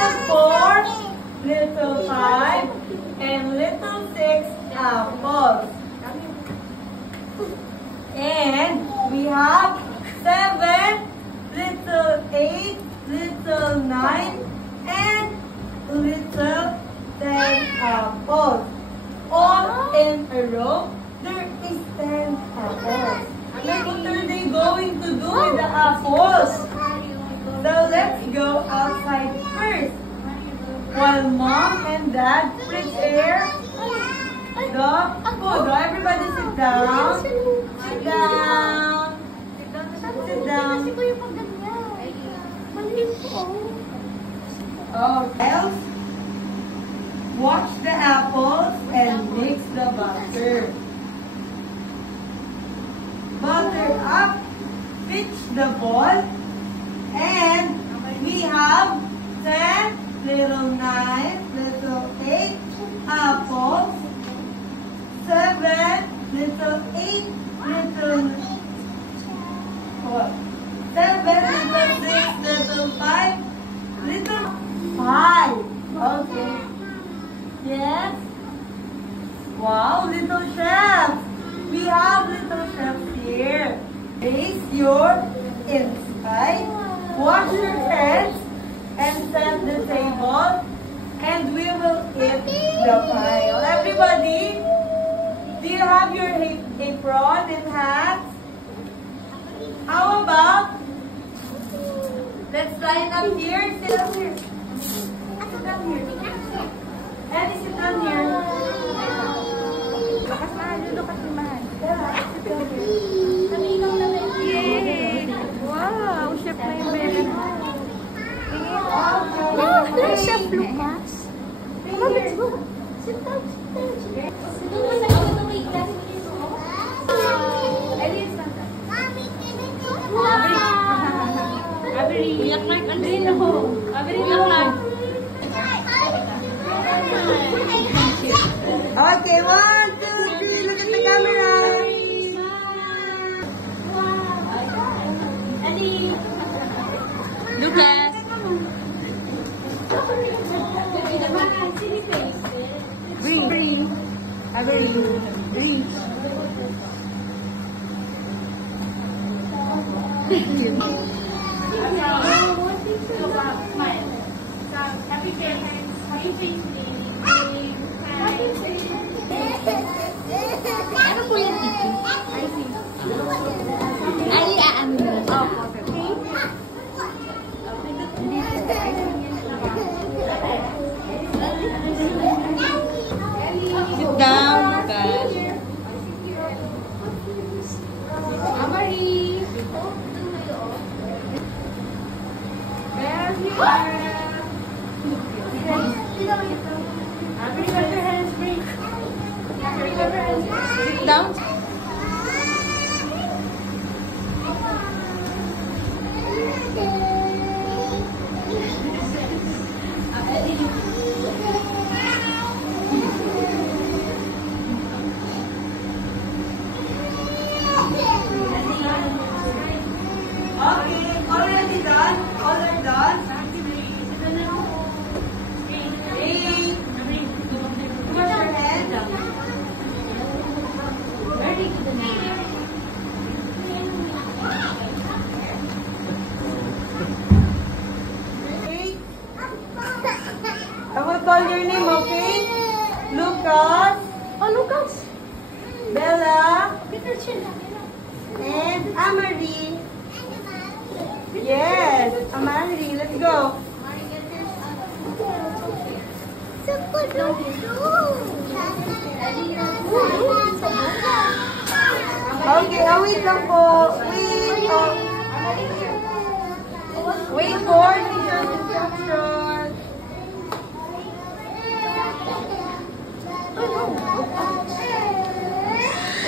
little 4, little 5, and little 6 apples. And we have 7, little 8, little 9, and little 10 apples. All in a row, there is 10 apples. Now, what are they going to do with the apples? So let's go outside first. While Mom and Dad prepare the food. Everybody sit down. Sit down. Sit down. Okay. Wash the apples and mix the butter. Butter up. Pitch the ball. And we have 10, little 9, little 8 apples. 7, little 8, little what? 7, little 6, little 5, little 5. Okay. Yes. Wow, little chefs. We have little chefs here. Place your inside. Wash your hands and set the table. And we will eat the pie. Everybody, do you have your apron and hats? How about, let's line up here. Sit down here. Sit down here. Ellie, sit down here. Lakas mahal. Lukas ni mahal. Sit down here. Yay! Wow! Chef na yung bebe mo. Wow! Chef Lucas. Let's go. Sit down. Sit down. Avery. Iyak na. Avery na ho. Avery iyak na. Okay, 1, 2, 3. Look at the camera. Lucas. Green. Avery. Green. Thank you. Happy parents. Happy Thanksgiving. Ano po yung teaching? I see. Ali, ano yun? Opo. Sit down, guys. Amari. Very good. Sit down. Okay, already done? All are done? Wash your hands. Very good. I will call your name, okay? Lucas. Oh, Lucas. Bella. And Amari. Yes, Amari. Let's go. Okay, wait lang po. Wait for teacher's instruction.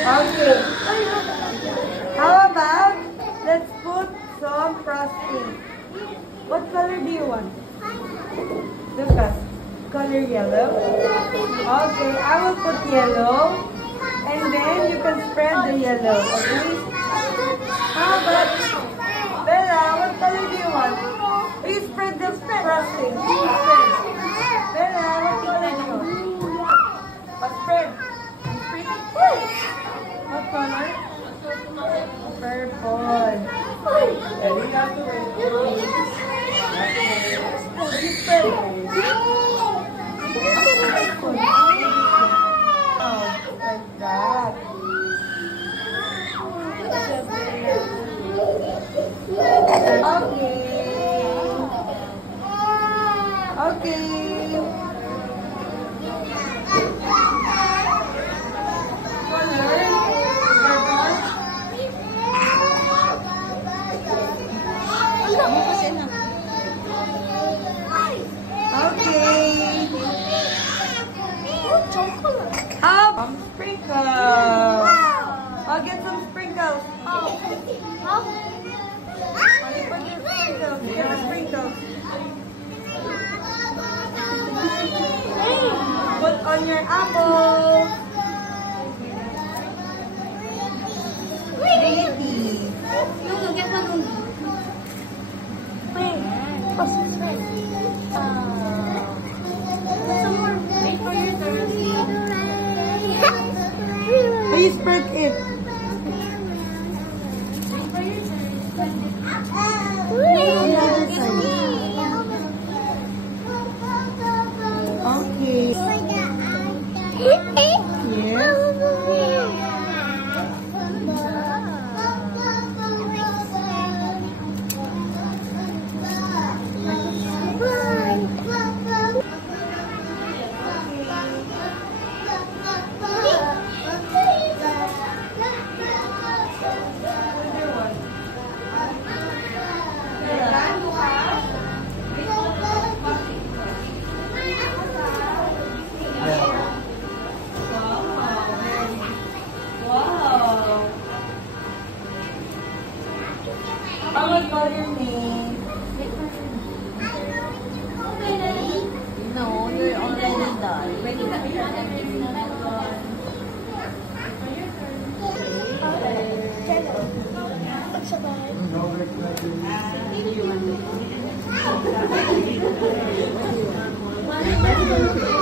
Okay. How about, let's put some frosting. What color do you want? Lucas, color yellow? Okay, I will put yellow. And then you can spread the yellow, okay? How about Bella, what color do you want? You spread the frosting. Okay. Color. Okay. Up. Sprinkles. I'll get some sprinkles. Get the sprinkles. Put on your apple. Baby. Get one. Wait. Some more. Wait for your turn. Please spread it. Wait for your turn. On the other side. Okay. Yes. I would call your name. No, you're already done. Ready ka?